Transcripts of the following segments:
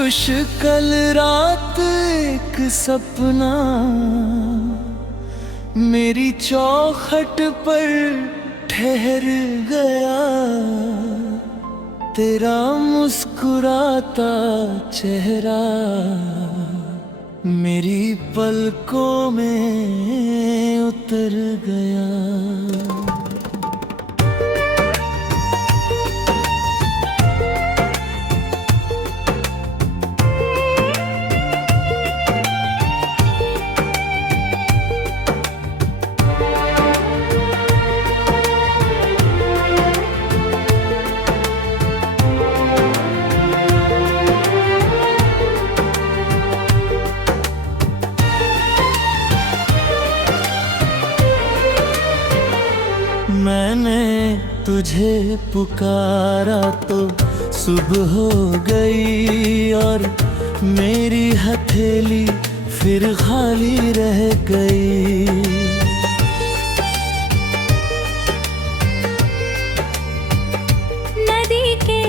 पुरुष कल रात एक सपना मेरी चौखट पर ठहर गया। तेरा मुस्कुराता चेहरा मेरी पलकों में उतर गया। मैंने तुझे पुकारा तो सुबह हो गई और मेरी हथेली फिर खाली रह गई। नदी के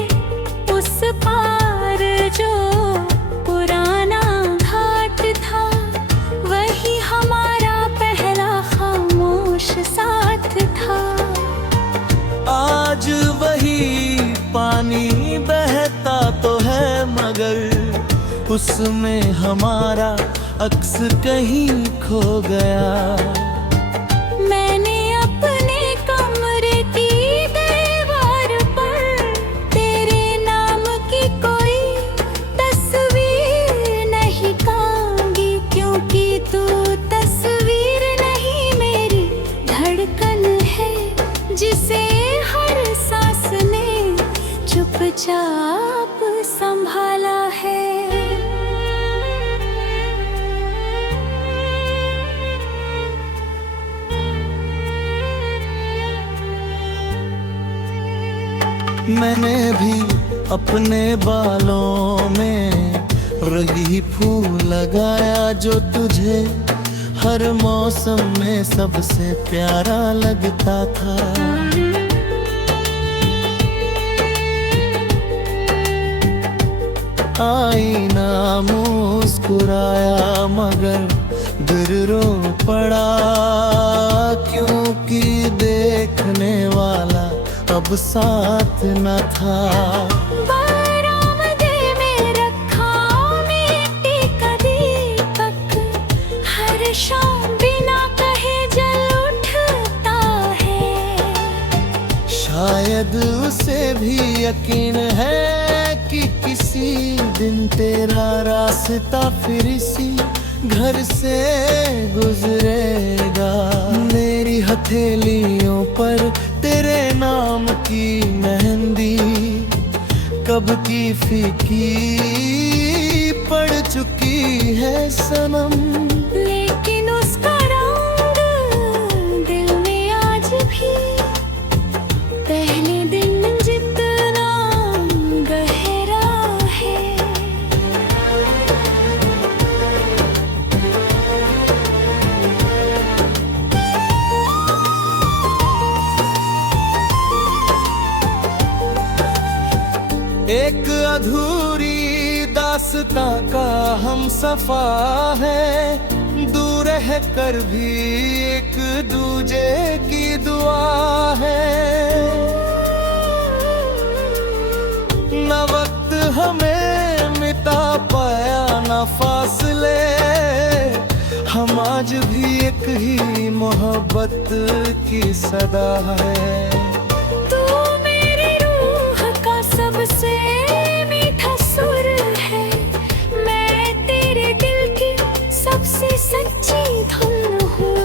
उस पार जो पुराना घाट था, वही हमारा पहला खामोश साथ था। आज वही पानी बहता तो है मगर उसमें हमारा अक्स कहीं खो गया। मैंने अपने कमरे की दीवार पर तेरे नाम की कोई तस्वीर नहीं टांगी, क्योंकि तू तस्वीर नहीं मेरी धड़कन है, जिसे हर सांस ने चुपचाप संभाला है। मैंने भी अपने बालों में रंगी फूल लगाया जो तुझे हर मौसम में सबसे प्यारा लगता था। आईना मुस्कुराया मगर दिल रो पड़ा, क्योंकि देखने वाला अब साथ न था। बरामदे में रखा मिट्टी का दीपक हर शाम बिना कहे जल उठता है। शायद उसे भी यकीन है कि किसी दिन तेरा रास्ता फिर इसी घर से गुजरेगा। मेरी हथेलियों पर तेरे नाम की मेहंदी कब की फीकी पड़ चुकी है सनम, लेकिन उसका रंग दिल में आज भी पहले दिन जितना गहरा है। एक अधूरी दास्तां का हम सफा है, दूर रह कर भी एक दूजे की दुआ है। न वक्त हमें मिटा पाया न फासले, हम आज भी एक ही मोहब्बत की सदा है। तू मेरी रूह का सबसे मीठा सुर है, मैं तेरे दिल की सबसे सच्ची धुन हूँ।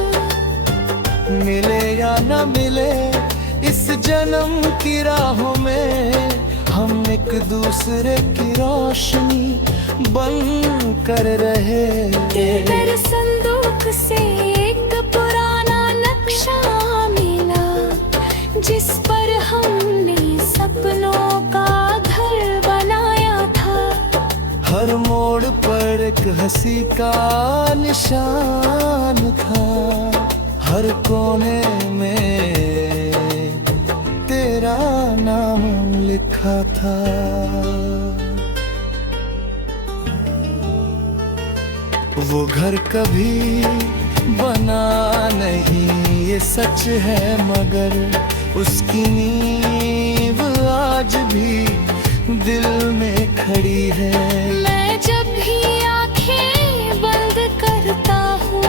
मिले या न मिले इस जन्म की राहों में, हम एक दूसरे की रोशनी बन कर रहे। तेरे संदूक से एक पुराना नक्शा मिला, जिस पर हमने सपनों का घर बनाया था। हर मोड़ पर एक हंसी का निशान था, हर कोने में तेरा नाम लिखा था। वो घर कभी बना नहीं ये सच है, मगर उसकी नींव आज भी दिल में खड़ी है। मैं जब भी आंखें बंद करता हूँ,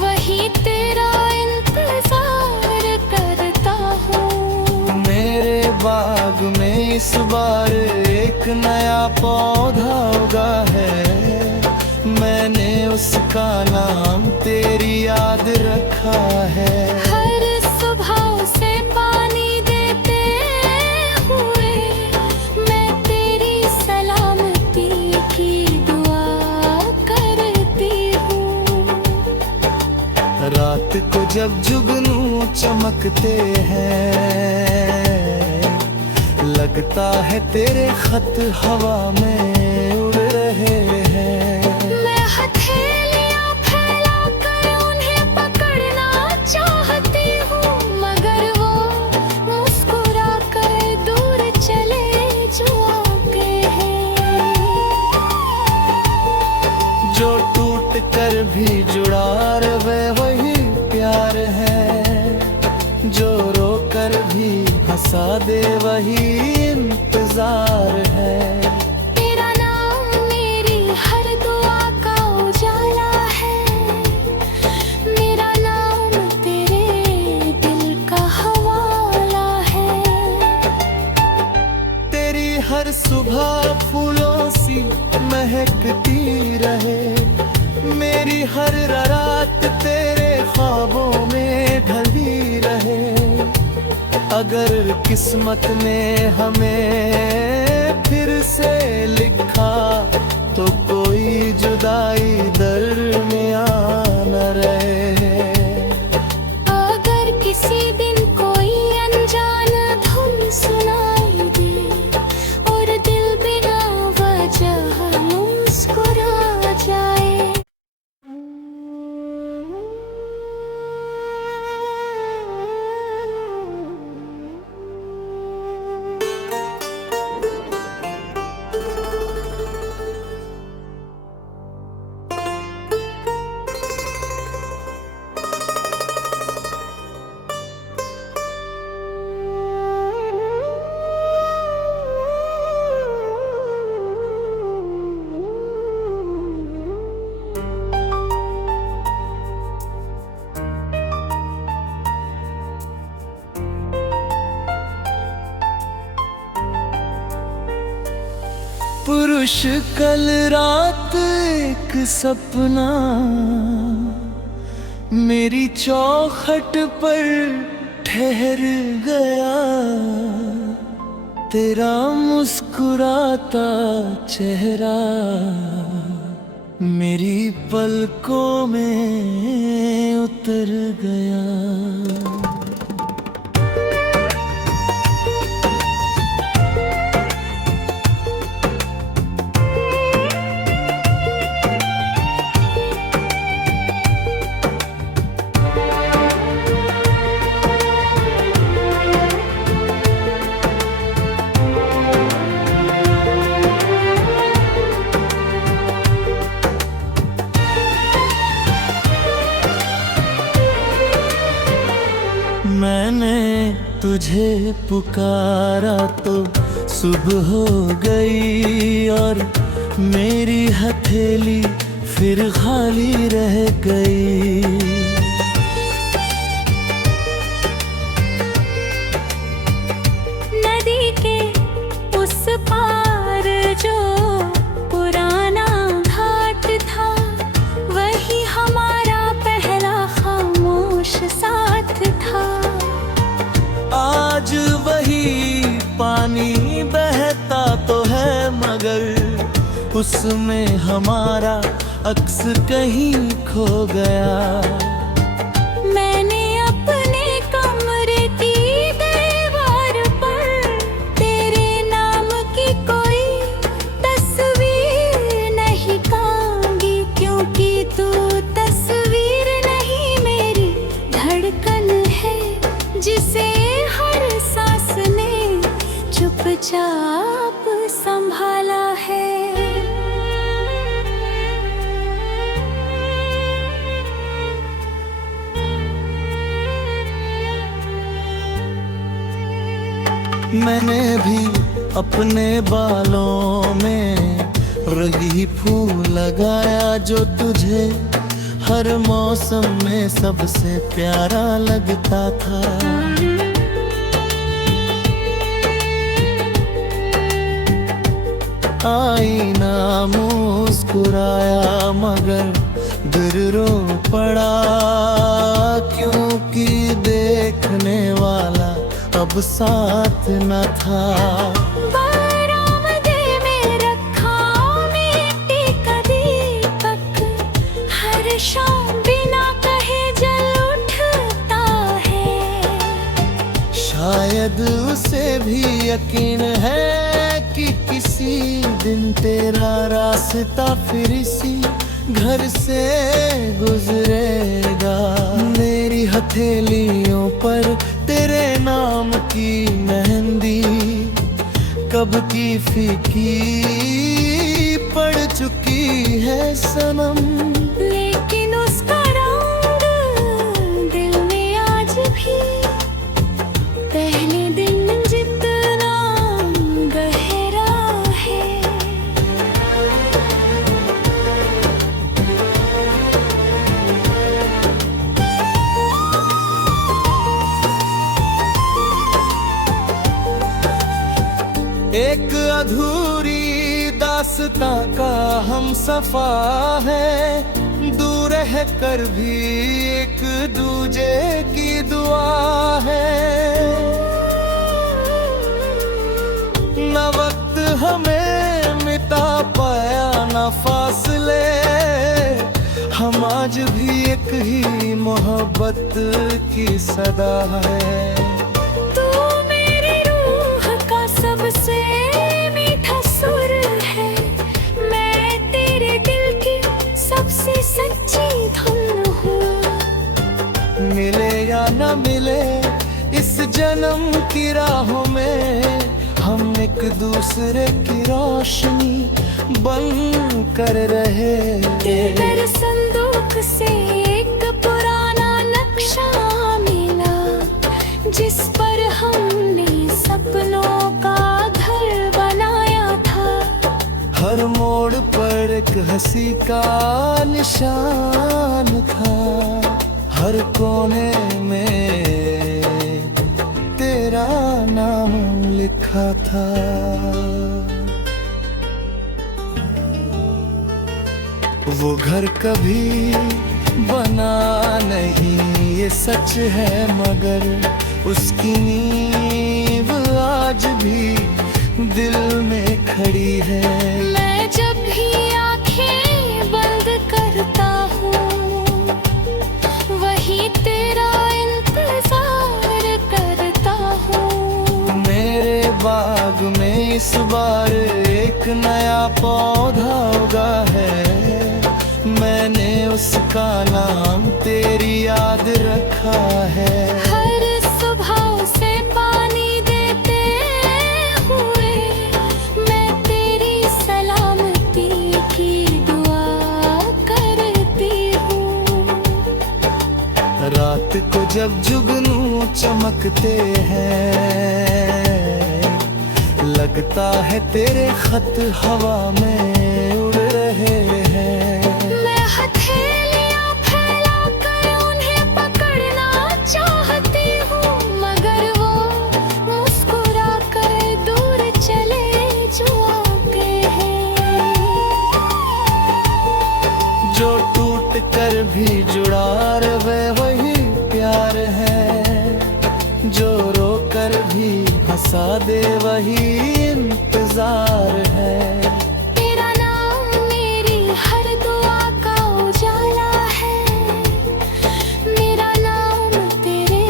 वही तेरा इंतजार करता हूँ। मेरे बाग में इस बार एक नया पौधा उगा है, मैंने उसका नाम तेरी याद रखा है। हर सुबह उसे पानी देते हुए मैं तेरी सलामती की दुआ करती हूँ। रात को जब जुगनू चमकते हैं, लगता है तेरे खत हवा में उड़ रहे हैं। मैं हथेलियाँ फैलाकर उन्हें पकड़ना चाहती हूँ, मगर वो मुस्कुरा कर दूर चले जो आते हैं। जो टूट कर भी जुड़ा रहे वही प्यार है, जो रो कर भी हंसा दे वही इंतजार है। तेरा नाम मेरी हर दुआ का उजाला है, मेरा नाम तेरे दिल का हवाला है। तेरी हर सुबह फूलों सी महकती रहे, मेरी हर रात तेरे ख्वाबों में ढली रहे। अगर किस्मत ने हमें फिर से लिखा, तो कोई जुदाई दरमियान न रहे। अगर किसी दिन कोई अनजान धुन सुनाई दे और दिल बिना वजह मुस्कुरा जाए। पुरुष कल रात एक सपना मेरी चौखट पर ठहर गया, तेरा मुस्कुराता चेहरा मेरी पलकों में उतर गया। मैंने तुझे पुकारा तो सुबह हो गई, और मेरी हथेली फिर खाली रह गई। नदी के उस पार जो पुराना घाट था, वही हमारा पहला खामोश साथ था। आज वही पानी बहता तो है, मगर उसमें हमारा अक्स कहीं खो गया। मैंने अपने कमरे की दीवार पर तेरे नाम की कोई तस्वीर नहीं टांगी, क्योंकि तू तस्वीर नहीं मेरी धड़कन है, जिसे हर सांस ने चुपचाप संभाला है। मैंने भी अपने बालों में रंगी फूल लगाया जो तुझे हर मौसम में सबसे प्यारा लगता था। आईना मुस्कुराया मगर दिल रो पड़ा, क्योंकि देखने वाला अब साथ न था। बरामदे में रखा मिट्टी का दीपक, हर शाम बिना कहे जल उठता है। शायद उसे भी यकीन है कि किसी दिन तेरा रास्ता फिर इसी घर से गुजरेगा। मेरी हथेलियों पर तेरे नाम की मेहंदी कब की फीकी पड़ चुकी है सनम, लेकिन उसका रंग दिल में आज भी पहले दिन जितना गहरा है। एक अधूरी दास्तां का हम सफा है, दूर रह कर भी एक दूजे की दुआ है। न वक्त हमें मिटा पाया न फासले, हम आज भी एक ही मोहब्बत की सदा है। तू मेरी रूह का सबसे मीठा सुर है, मैं तेरे दिल की सबसे सच्ची धुन हूँ। मिले या न मिले इस जन्म की राहों में, हम एक दूसरे की रोशनी बन कर रहे। तेरे संदूक से एक पुराना नक्शा मिला, जिस पर हमने सपनों का घर बनाया था। हर मोड़ पर एक हंसी का निशान था, हर कोने में तेरा नाम लिखा था। वो घर कभी बना नहीं ये सच है, मगर उसकी नींव आज भी दिल में खड़ी है। मैं जब भी आंखें बंद करता हूँ, वही तेरा इंतजार करता हूँ। मेरे बाग में इस बार एक नया पौधा उगा है, मैंने उसका नाम तेरी याद रखा है। हर सुबह उसे पानी देते हुए मैं तेरी सलामती की दुआ करती हूँ। रात को जब जुगनू चमकते हैं, लगता है तेरे खत हवा में उड़ रहे हैं। मैं हथेलियाँ फैला कर उन्हें पकड़ना चाहती हूँ, मगर वो मुस्कुरा कर दूर चले जो आते हैं। जो टूट कर भी जुड़ा रहे वही प्यार है, जो रो कर भी हंसा दे वही इंतजार है। तेरा नाम मेरी हर दुआ का उजाला है, मेरा नाम तेरे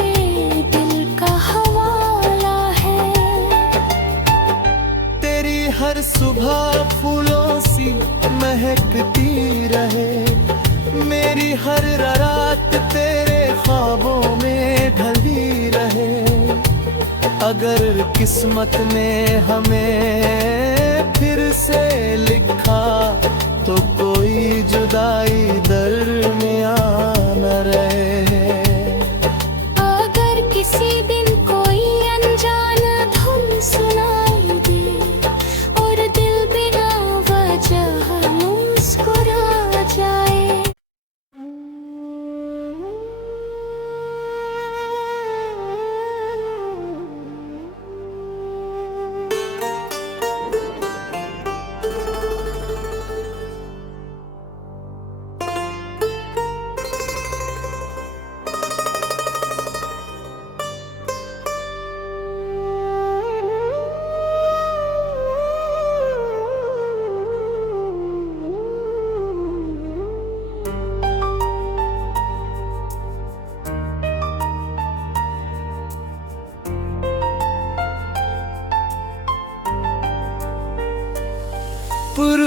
दिल का हवाला है। तेरी हर सुबह फूलों सी महकती रहे, मेरी हर रात तेरे ख्वाबों में ढली रहे। अगर किस्मत ने हमें फिर से लिखा, तो कोई जुदाई दरमियान न रहे। अगर किसी दिन कोई अनजान धुन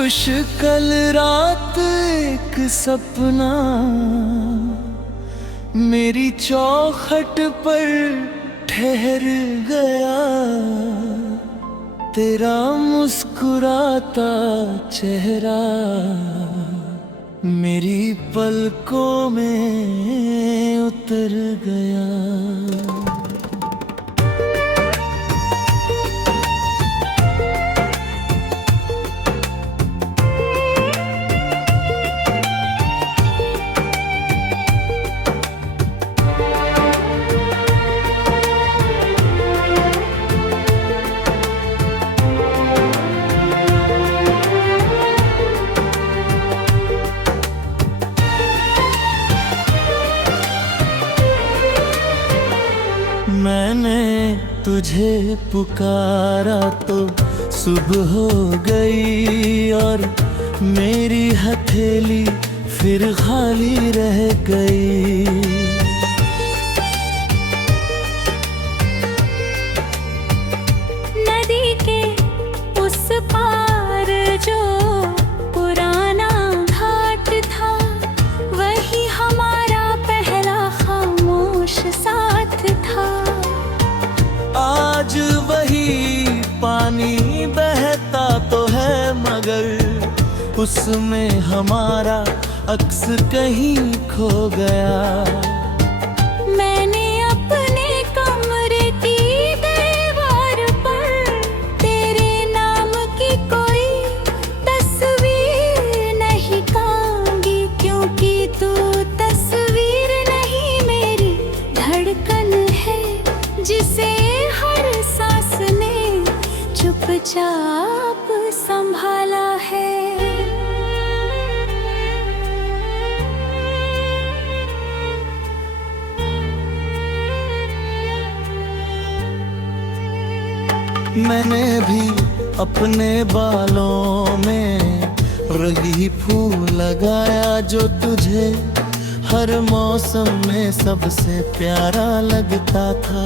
खुश कल रात एक सपना मेरी चौखट पर ठहर गया। तेरा मुस्कुराता चेहरा मेरी पलकों में उतर गया। मैंने तुझे पुकारा तो सुबह हो गई और मेरी हथेली फिर खाली रह गई। नदी के उस पार जो पुराना घाट था, वही हमारा पहला खामोश साथ था। आज वही पानी बहता तो है मगर उसमें हमारा अक्स कहीं खो गया। मैंने अपने कमरे की दीवार पर तेरे नाम की कोई तस्वीर नहीं टांगी, क्योंकि तू तस्वीर नहीं मेरी धड़कन है, जिसे हर सांस ने चुपचाप संभाला है। मैंने भी अपने बालों में रंगी फूल लगाया जो तुझे हर मौसम में सबसे प्यारा लगता था।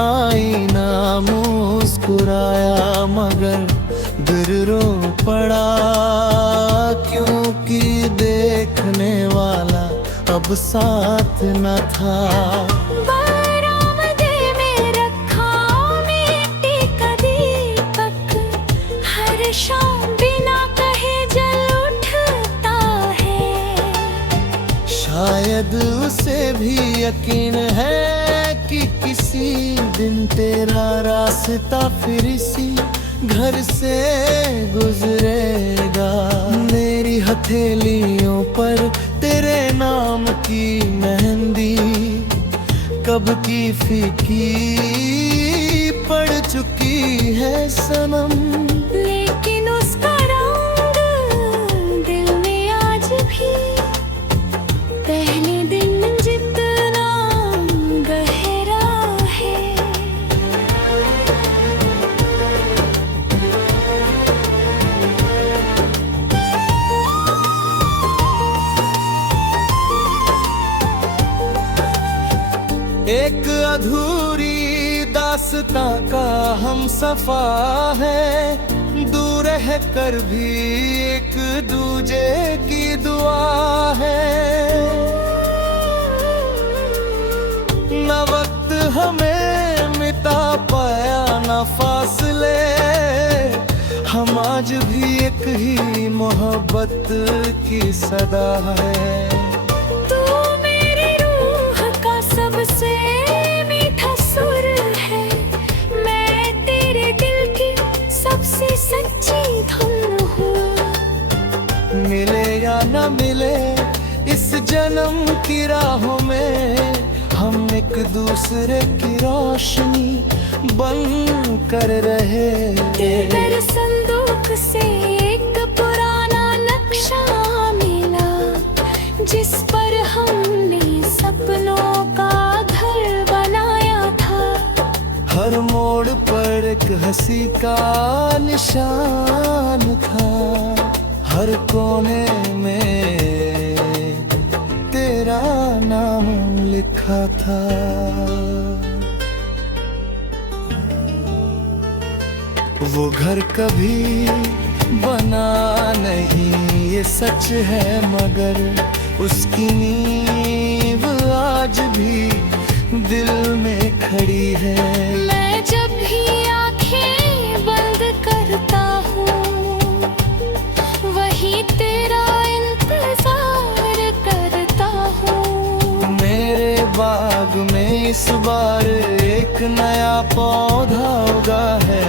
आईना मुस्कुराया मगर दिल रो पड़ा, क्योंकि देखने वाला अब साथ न था। बरामदे में रखा मिट्टी का दीपक हर शाम बिना कहे जल उठता है। शायद उसे भी यकीन है कि किसी दिन तेरा रास्ता फिर इसी घर से गुजरेगा। मेरी हथेलियों पर तेरे नाम की मेहंदी कब की फीकी पड़ चुकी है सनम, लेकिन उसका रंग दिल में आज भी पहले दिन जितना गहरा है। एक अधूरी दास्तां का हम सफा है, दूर रह कर भी एक दूजे की दुआ है। न वक्त हमें मिटा पाया न फासले, हम आज भी एक ही मोहब्बत की सदा है। तू मेरी रूह का सबसे मीठा सुर है, मैं तेरे दिल की सबसे सच्ची धुन हूँ। मिले या न मिले इस जन्म की राहों में, हम एक दूसरे की रोशनी बन कर रहे। तेरे संदूक से एक पुराना नक्शा मिला, जिस पर हमने सपनों का घर बनाया था। हर मोड़ पर एक हंसी का निशान था, हर कोने में तेरा नाम लिखा था। वो घर कभी बना नहीं ये सच है, मगर उसकी नींव आज भी दिल में खड़ी है। मैं जब भी आंखें बंद करता हूँ, वही तेरा इंतजार करता हूँ। मेरे बाग में इस बार एक नया पौधा उगा है,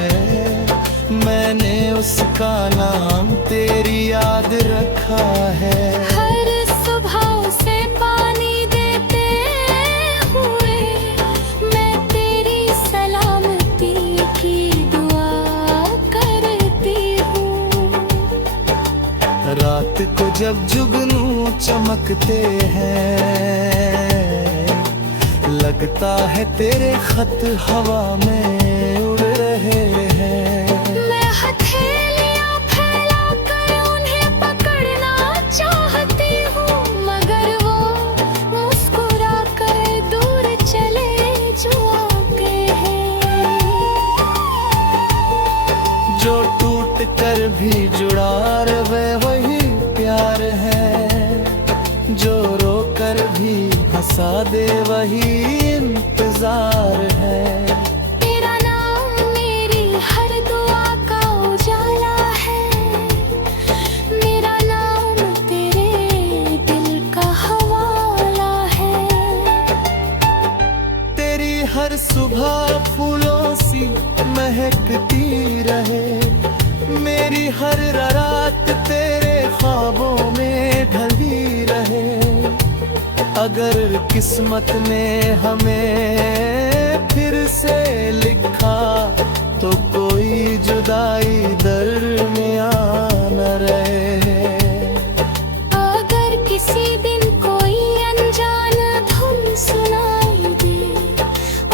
मैंने उसका नाम तेरी याद रखा है। हर सुबह उसे पानी देते हुए मैं तेरी सलामती की दुआ करती हूँ। रात को जब जुगनू चमकते हैं, लगता है तेरे खत हवा में उड़ रहे हैं। मैं हथेलियाँ फैलाकर उन्हें पकड़ना चाहती हूँ, मगर वो मुस्कुरा कर दूर चले जो आते हैं। जो टूट कर भी जुड़ा रहे वही प्यार है, जो रो कर भी हंसा दे वही इंतजार है। तेरा नाम मेरी हर दुआ का उजाला है, मेरा नाम तेरे दिल का हवाला है। तेरी हर सुबह फूलों सी महकती रहे, मेरी हर रात तेरे ख्वाबों में ढली रहे। अगर किस्मत ने हमें फिर से लिखा, तो कोई जुदाई दरमियान न रहे। अगर किसी दिन कोई अनजान धुन सुनाई दे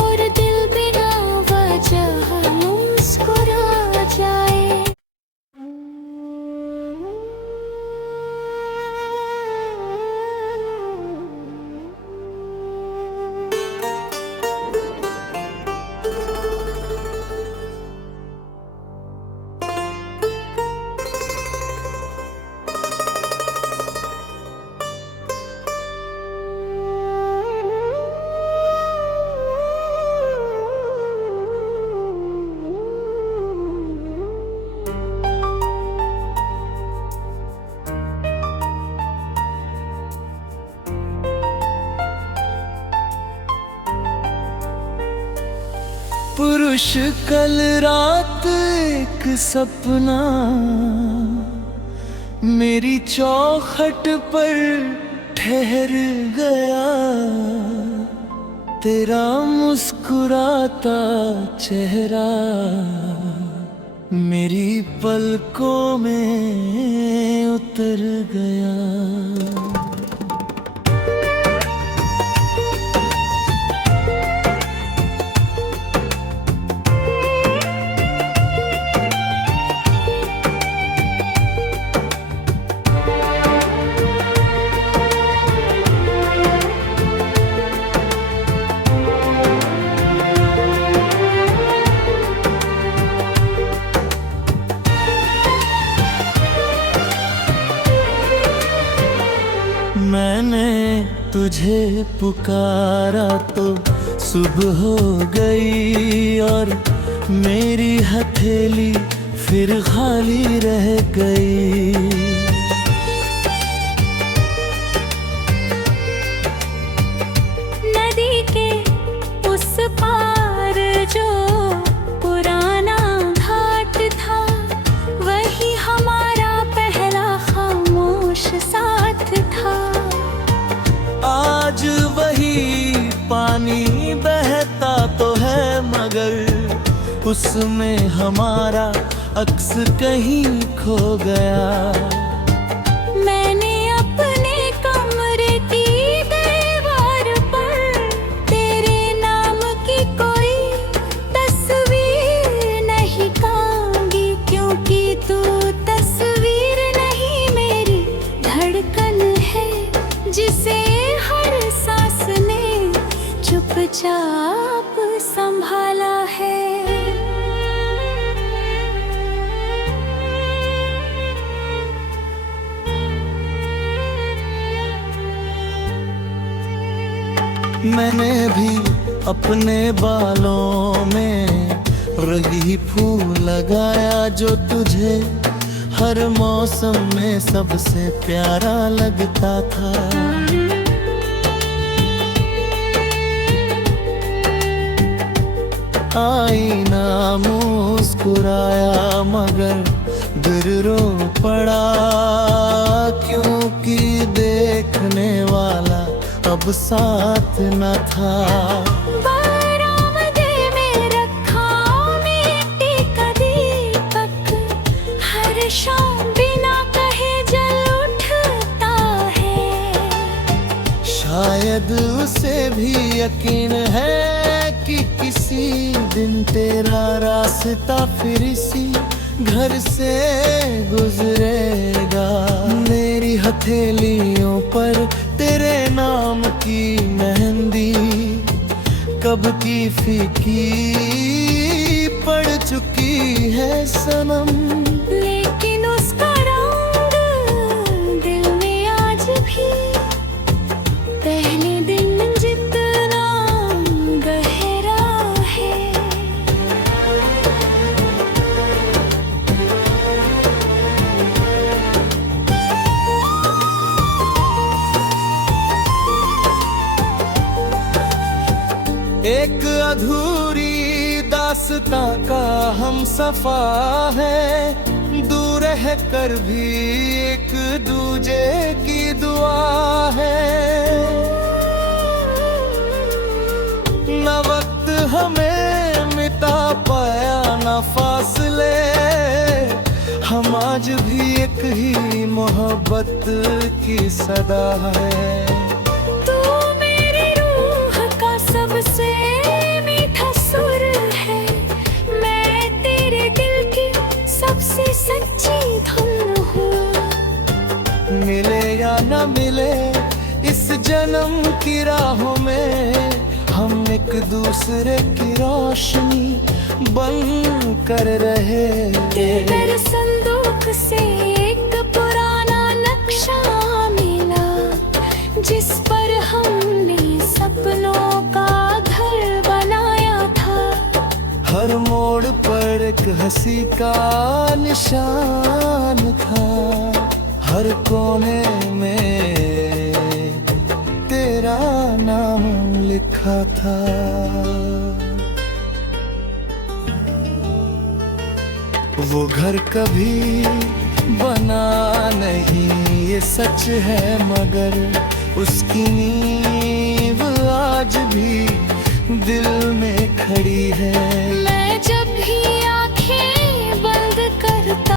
और दिल बिना वजह मुस्कुरा जाए। पुरुष कल रात एक सपना मेरी चौखट पर ठहर गया, तेरा मुस्कुराता चेहरा मेरी पलकों में उतर गया। मैंने तुझे पुकारा तो सुबह हो गई, और मेरी हथेली फिर खाली रह गई। नदी के उस पार जो पुराना घाट था, वही हमारा पहला खामोश साथ था। आज वही पानी बहता तो है, मगर उसमें हमारा अक्स कहीं खो गया। मैंने अपने कमरे की दीवार पर तेरे नाम की कोई तस्वीर नहीं टांगी, क्योंकि तू तस्वीर नहीं मेरी धड़कन है, जिसे हर सांस ने चुपचाप संभाला है। मैंने भी अपने बालों में रंगी फूल लगाया जो तुझे हर मौसम में सबसे प्यारा लगता था। आईना मुस्कुराया मगर दिल रो पड़ा, क्योंकि देखने वाला अब साथ न था। बरामदे में रखा मिट्टी का दीपक, हर शाम बिना कहे जल उठता है। शायद उसे भी यकीन है कि किसी दिन तेरा रास्ता फिर इसी घर से गुजरेगा। मेरी हथेलियों पर तेरे नाम की मेहंदी कब की फीकी पड़ चुकी है सनम, लेकिन उसका रंग दिल में आज भी पहले दिन जितना गहरा है। एक अधूरी दास्तां का हम सफा है, दूर रह कर भी एक दूजे की दुआ है। न वक्त हमें मिटा पाया न फासले, हम आज भी एक ही मोहब्बत की सदा है। तू मेरी रूह का सबसे मीठा सुर है, मैं तेरे दिल की सबसे सच्ची धुन हूँ। मिले या न मिले इस जन्म की राहों में, हम एक दूसरे की रोशनी बन कर रहे। तेरे संदूक से एक पुराना नक्शा मिला, जिस पर हमने सपनों का घर बनाया था। हर मोड़ पर एक हंसी का निशान था, हर कोने में तेरा नाम लिखा था। वो घर कभी बना नहीं ये सच है, मगर उसकी नींव आज भी दिल में खड़ी है। मैं जब भी आंखें बंद करता